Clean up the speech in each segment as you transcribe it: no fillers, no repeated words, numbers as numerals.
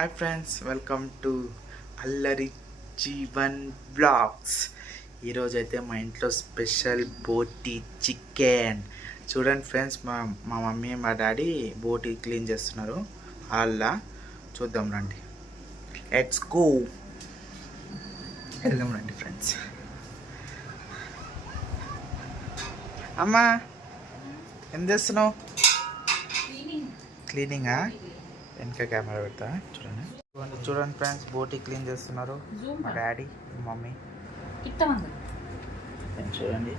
Hi friends, welcome to అల్లరి Jeevan blogs. ఈరోజు అయితే మా ఇంట్లో స్పెషల్ బోటి చికెన్. చూడండి ఫ్రెండ్స్, మా మమ్మీ మా డాడీ బోటి క్లీన్ చేస్తున్నారు. అలా చూద్దాం రండి. Let's go. వెళ్దాం రండి ఫ్రెండ్స్. అమ్మా, ఏం చేస్తున్నావు? క్లీనింగా? వెనక కెమెరా పెడతా. చూడండి ఫ్రెండ్స్, బోటి క్లీన్ చేస్తున్నారు మా డాడీ మమ్మీ. చూడండి,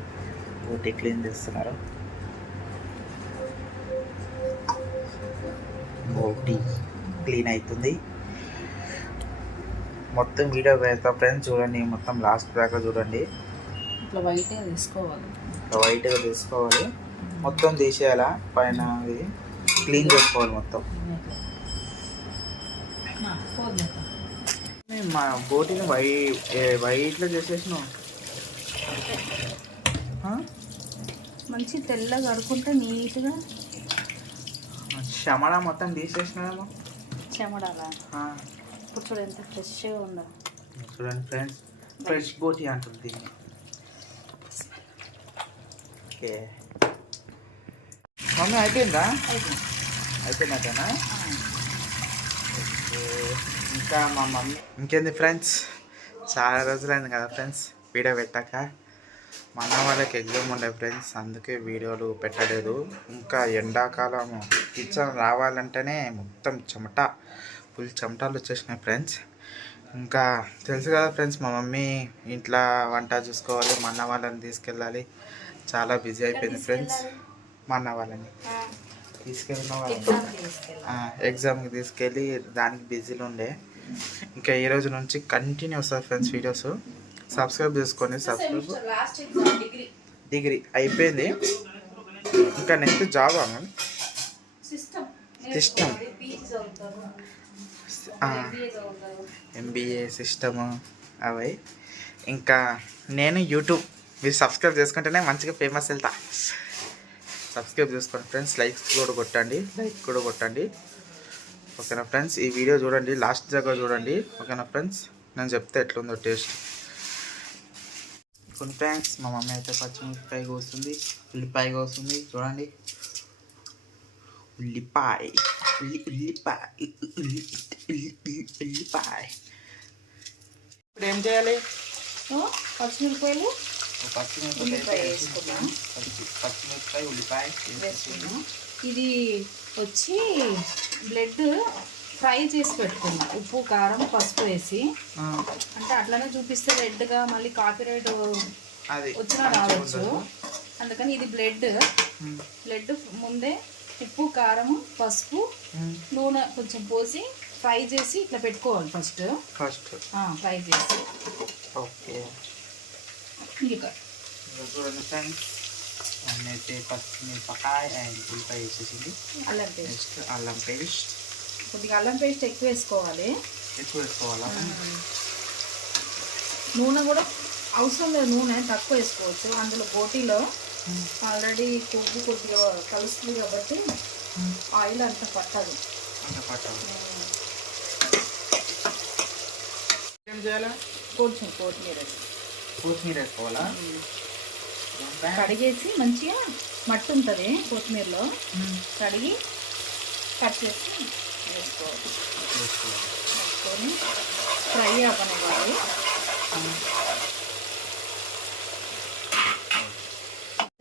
బోటి క్లీన్ చేస్తున్నారు. బోటి క్లీన్ అవుతుంది. మొత్తం వీడియో పెడతా ఫ్రెండ్స్. చూడండి, మొత్తం లాస్ట్ దాకా చూడండి. ఇట్లా వైట్గా తీసుకోవాలి. మొత్తం తీసేయాలా, పైన ఇది క్లీన్ చేసుకోవాలి మొత్తం. మా బోటిని వైట్లో చేసేసినావు. మంచి తెల్లగా కడుక్కుంటే నీట్గా. చెమడ మొత్తం తీసేసినామేమో. చెమడాలా? ఇప్పుడు చూడ ఎంత ఫ్రెష్గా ఉందో. చూడండి ఫ్రెండ్స్, ఫ్రెష్ బోటి అంటుంది దీన్ని. ఓకే మమ్మీ, అయిపోయిందా? అయిపోయినట్టేనా? ఇంకా మా మమ్మీ ఇంకేంది ఫ్రెండ్స్, చాలా రోజులైంది కదా ఫ్రెండ్స్ వీడియో పెట్టాక. మా అన్న వాళ్ళకి ఎగ్జామ్ ఉండే ఫ్రెండ్స్, అందుకే వీడియోలు పెట్టలేదు. ఇంకా ఎండాకాలము కిచెన్ రావాలంటేనే మొత్తం ఫుల్ చెమటలు వచ్చేసినాయి ఫ్రెండ్స్. ఇంకా తెలుసు కదా ఫ్రెండ్స్, మా మమ్మీ ఇంట్లో వంట చూసుకోవాలి, మా అన్న వాళ్ళని తీసుకెళ్ళాలి. చాలా బిజీ అయిపోయింది ఫ్రెండ్స్. మా అన్న వాళ్ళని ఎగ్జామ్కి తీసుకెళ్ళి దానికి బిజీలో ఉండే. ఇంకా ఈ రోజు నుంచి కంటిన్యూ వస్తుంది ఫ్రెండ్స్ వీడియోస్. సబ్స్క్రైబ్ చేసుకోండి. డిగ్రీ అయిపోయింది. ఇంకా next job system, MBA system అవి. ఇంకా నేను యూట్యూబ్, మీరు సబ్స్క్రైబ్ చేసుకుంటేనే మంచిగా ఫేమస్ వెళ్తా. సబ్స్క్రైబ్ చేసుకోండి ఫ్రెండ్స్. లైక్ కూడా కొట్టండి. ఓకేనా ఫ్రెండ్స్? ఈ వీడియో చూడండి, లాస్ట్ దాకా చూడండి. ఓకేనా ఫ్రెండ్స్? నేను చెప్తే ఎట్లుందో టేస్ట్. కొన్ని ఫ్రెండ్స్, మా మమ్మీ అయితే పచ్చిమిరపకాయ కోస్తుంది, ఉల్లిపాయ కోస్తుంది. చూడండి, ఉల్లిపాయ. ఇప్పుడు ఏం చేయాలి? పచ్చిమిరపకాయలు, పచ్చిమిరపకాయ, ఉల్లిపాయ వేసుకున్నాం. ఇది వచ్చి బ్లడ్ ఫ్రై చేసి పెట్టుకున్నాం, ఉప్పు కారం పసుపు వేసి. అంటే అట్లనే చూపిస్తే రెడ్గా మళ్ళీ కాపీరైట్ వచ్చినా రావచ్చు. అందుకని ఇది బ్లడ్ ముందే ఉప్పు కారం పసుపు నూనె కొంచెం పోసి ఫ్రై చేసి ఇట్లా పెట్టుకోవాలి. ఫస్ట్ ఫ్రై చేసి. ఓకే, చూడండి ఫ్రెండ్స్, అయితే పచ్చిమిరపకాయ అండ్ ఉల్లిపాయ వేసేసింది. అల్లం పేస్ట్ కొద్దిగా అల్లం పేస్ట్ ఎక్కువ వేసుకోవాలి. నూనె కూడా అవసరం లేదు, నూనె తక్కువ వేసుకోవచ్చు. అందులో బోటీలో ఆల్రెడీ కొవ్వు కొద్దిగా కలుస్తుంది కాబట్టి ఆయిల్ అంత పట్టదు. ఏం చేయాలా? కొంచెం కొత్తిమీర వేసుకోవాలా? కడిగేసి మంచిగా మట్టి ఉంటుంది కొత్తిమీరలో, కడిగి కట్ చేసి వేసుకొని ఫ్రై అవ్వనివ్వాలి.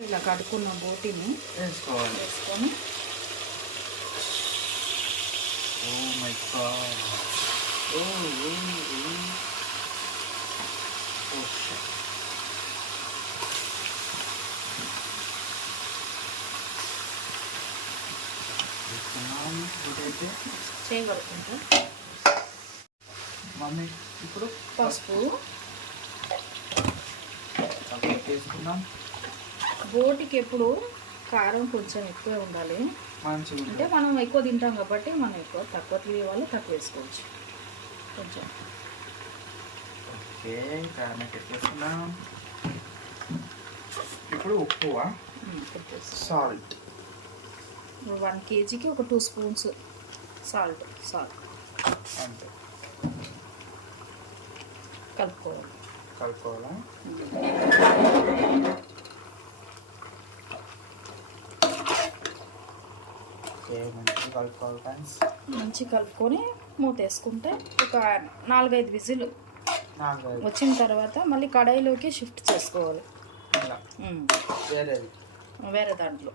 ఇలా కడుక్కున్న బోటీని వేసుకొని చేయగలుగుతుంటా. మమ్మీ ఇప్పుడు పసుపు వేసుకున్నాం. బోటికి ఎప్పుడు కారం కొంచెం ఎక్కువ ఉండాలి. అంటే మనం ఎక్కువ తింటాం కాబట్టి మనం తక్కువ తీయాలి, తక్కువ వేసుకోవచ్చు కొంచెం. ఓకే, కారం వేసుకున్నాం. ఇప్పుడు ఉప్పు, సాల్ట్. 1 kgకి ఒక 2 స్పూన్స్ సాల్ట్. అంతే కలుపుకోవాలా. ఓకే, మంచిగా కలుపుకోవాలి ఫ్రెండ్స్. మంచిగా కలుపుకొని మూత వేసుకుంటే ఒక 4-5 విజిల్ వచ్చిన తర్వాత మళ్ళీ కడాయిలోకి షిఫ్ట్ చేసుకోవాలి. వేరే దాంట్లో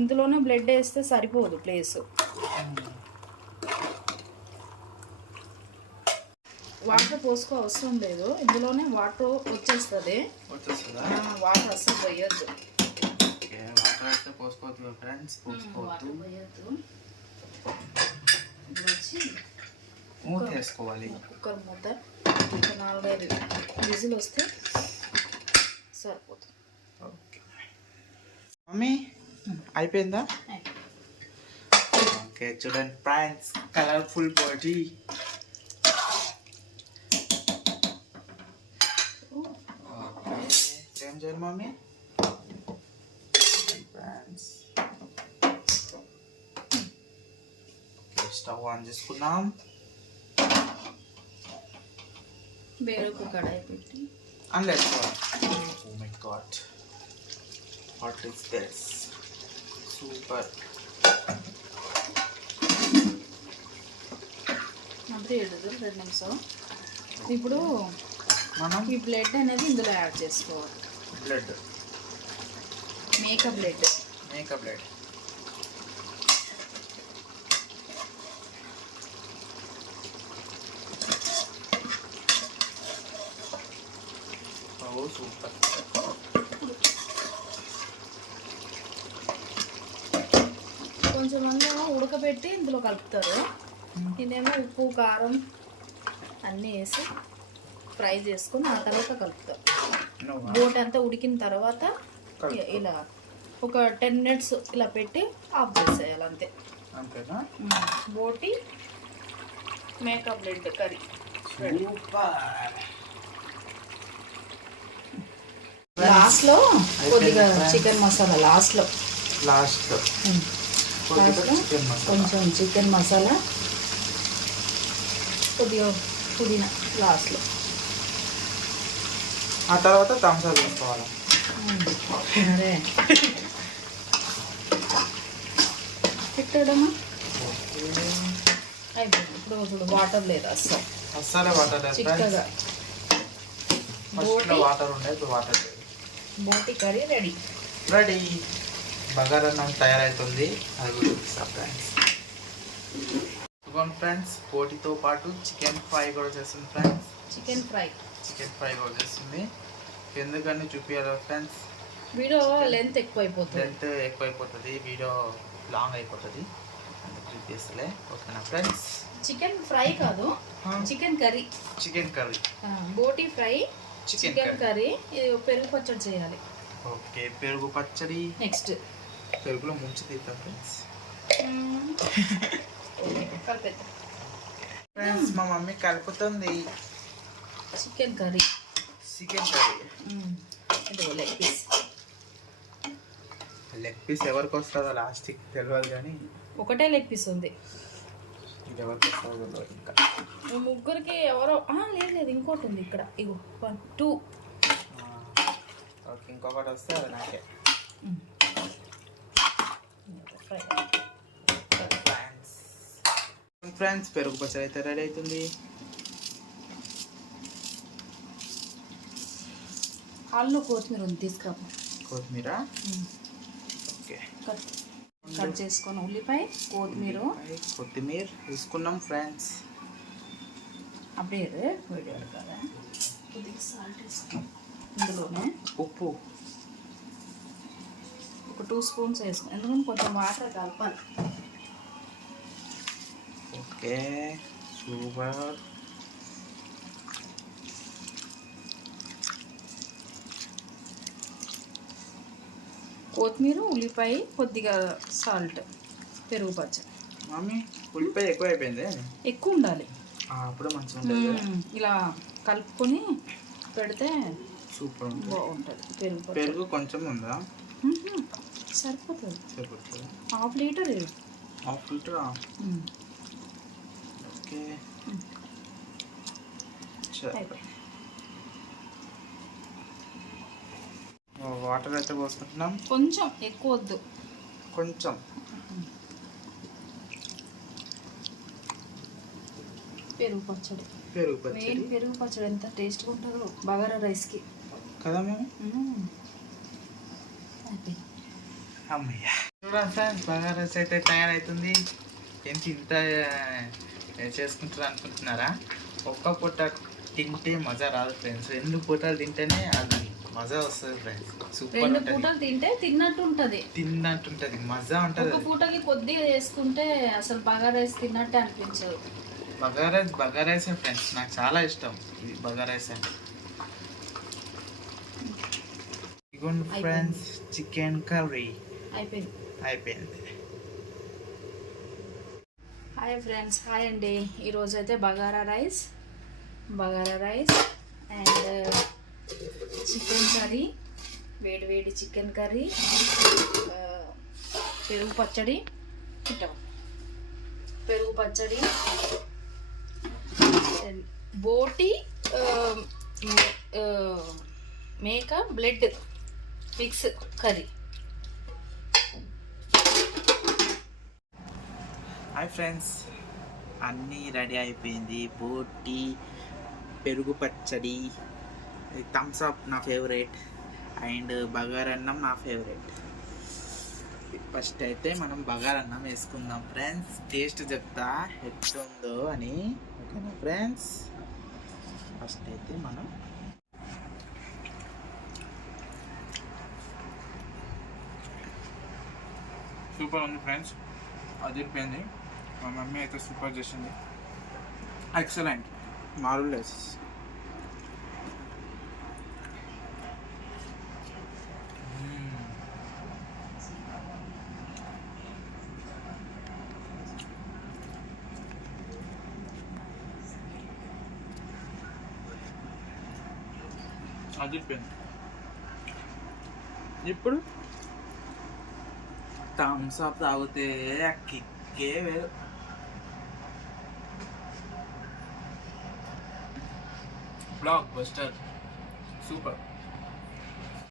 ఇందులోనే బ్లడ్ వేస్తే సరిపోదు ప్లేస్. వాటర్ పోసుకో అవసరం లేదు, ఇందులోనే వాటర్ వచ్చేస్తుంది. వాటర్ అస్సలు పోయొద్దు. వాటర్ అయితే పోసుకోవద్దు ఫ్రెండ్స్, పోసుకోవద్దు. వచ్చి మూత వేసుకోవాలి. కుక్కర్ మూత 4-5 విజిల్ వస్తే సరిపోతుంది. ఓకే మమ్మీ, అయిపోయిందా? ఓకే, చూడండి ఫ్రెండ్స్, కలర్ఫుల్ బాడీ. ఏం చేయాలి మమ్మీ? ఫ్రెండ్స్, స్టవ్ ఆన్ చేసుకున్నాం. వేరొక కడాయి పెట్టి and let's go. Oh my god, what is this? Super. అంతే 2 నిమిషాలు. ఇప్పుడు మనం ఈ బ్లడ్ అనేది ఇందులో యాడ్ చేసుకోవాలి. బ్లడ్, మేక బ్లడ్. సూపర్. కొంచెం మంది ఉడకబెట్టి ఇందులో కలుపుతారు. ఇదేమో ఉప్పు కారం అన్నీ వేసి ఫ్రై చేసుకొని ఆ తర్వాత కలుపుతారు. బోటి అంతా ఉడికిన తర్వాత ఇలా ఒక 10 minutes ఇలా పెట్టి ఆఫ్ చేసేయాలి, అంతే. అంతేనా? బోటి మేక బ్లడ్ కర్రీ. లాస్ట్లో కొద్దిగా చికెన్ మసాలా, లాస్ట్లో కొంచెం చికెన్ మసాలా, కొద్దిగా పుదీనా లాస్ట్లో. ఆ తర్వాత థమ్స్ అప్ వేసుకోవాలి. అరే పెట్టడమా అయిపోయింది. ఇప్పుడు వాటర్ లేదు అస్సలే వాటర్ లేదు, చిక్కగా. వాటర్ ఉండే, ఇప్పుడు వాటర్ లేదు. బోటి కర్రీ రెడీ. బగారన్నం తయారవుతుంది, అది కూడా చూపిస్తాం ఫ్రెండ్స్. ఫ్రెండ్స్, బోటితో పాటు చికెన్ ఫ్రై కూడా చేస్తుంది ఫ్రెండ్స్. చికెన్ ఫ్రై కూడా చేస్తుంది. ఎందుకని చూపించాలి ఫ్రెండ్స్, వీడియో లెంత్ ఎక్కువైపోతుంది, వీడియో లాంగ్ అయిపోతుంది, అందుకు చూపిస్తలే. ఓకేనా ఫ్రెండ్స్? చికెన్ ఫ్రై కాదు, చికెన్ కర్రీ. బోటి ఫ్రై, చికెన్ కర్రీ. ఇది పెరుగు పచ్చడి చేయాలి. ఓకే, పెరుగు పచ్చడి. నెక్స్ట్ పెరుగులో ముంచి తీద్దాం ఫ్రెండ్స్. ఫ్రెండ్స్, మా మమ్మీ కలుపుతుంది చికెన్ కర్రీ. లెగ్ పీస్ ఎవరికి వస్తుందో లాస్ట్కి తెలియదు, కానీ ఒకటే లెగ్ పీస్ ఉంది. ఇది ఎవరికి వస్తుందో తెలియదు. ఇంకా ముగ్గురికి ఎవరో లేదు, ఇంకోటి ఉంది ఇక్కడ. ఇగో 1 2. ఓకే, ఇంకొకటి వస్తే అది నాకే. ఫ్రెండ్స్, పెరుగు పచ్చడి అయితే రెడీ అవుతుంది. హాల్లో కొత్తిమీర ఉంది, తీసుకురా. కొత్తిమీర ఓకే, కట్ చేసుకొని ఉల్లిపాయ, కొత్తిమీర తీసుకున్నాం ఫ్రెండ్స్. அப்படியே వీడియో కదా. కొద్దిగా సాల్ట్ వేసుకున్నాం, ఇందులోనే ఉప్పు ఒక 2 స్పూన్స్ వేసుకున్నాం, ఎందుకంటే కొంచెం వాటర్ కలపాలి. Okay, super. కొత్తిమీర, ఉల్లిపాయ, కొద్దిగా సాల్ట్, పెరుగు పచ్చడి. మమ్మీ, ఉల్లిపాయ ఎక్కువ అయిపోయింది. ఎక్కువ ఉండాలి, అప్పుడు మంచిగా ఉంటుంది. ఇలా కలుపుకొని పెడితే సూపర్ బాగుంటుంది. పెరుగు కొంచెం ఉందా? సరిపోతుంది. సరిపోతుంది. Half litre. Okay, okay. అయిపోయింది. వాటర్ అయితే పోసుకుంటున్నాం. కొంచెం ఎక్కువ వద్దు, కొంచెం. పెరుగు పచ్చడి. పెరుగు పచ్చడి. మెయిన్ పెరుగు పచ్చడి ఎంత టేస్ట్గా ఉంటుందో బగారా రైస్కి కదా మేము. అయిపోయింది. అమ్మయ్య. చూడండి ఫ్రెండ్స్, బగారా రైస్ అయితే తయారవుతుంది. ఏంటి ఇంత చేసుకుంటారు అనుకుంటున్నారా? ఒక్క పూట తింటే మజా రాదు ఫ్రెండ్స్. 2 పూటలు తింటేనే అది మజా వస్తుంది ఫ్రెండ్స్. సూపర్ 2 ఉంటుంది. పూటలు తింటే తిన్నట్టు ఉంటుంది, మజా ఉంటుంది. ఒక పూటకి కొద్దిగా చేసుకుంటే అసలు బగారా రైస్ తిన్నట్టే అనిపించదు. బగారా రైస్ ఫ్రెండ్స్ నాకు చాలా ఇష్టం. ఇది బగారా రైస్ అంటే. ఇగోండి ఫ్రెండ్స్, చికెన్ కర్రీ అయిపోయింది. హాయ్ ఫ్రెండ్స్, హాయ్ అండి. ఈరోజు అయితే bagara rice and chicken curry, వేడి చికెన్ కర్రీ, పెరుగు పచ్చడి, బోటి మేక blood mix curry. Hi friends, అన్నీ రెడీ అయిపోయింది. బోటి, పెరుగు పచ్చడి, థమ్స్ అప్ నా ఫేవరెట్, అండ్ బగారన్నం నా ఫేవరెట్. ఫస్ట్ అయితే మనం బగారన్నం వేసుకుందాం ఫ్రెండ్స్. టేస్ట్ చెప్తా ఎట్లుందో అని. ఓకేనా ఫ్రెండ్స్? ఫస్ట్ అయితే మనం సూపర్ ఉంది ఫ్రెండ్స్, అదిరిపోయింది. మా మమ్మీ అయితే సూపర్ చేసింది. Excellent, marvellous. అదిరిపోయింది. ఇప్పుడు థమ్స్ అప్ తాగితే ఆ కిక్కే వేరు. Block buster, super.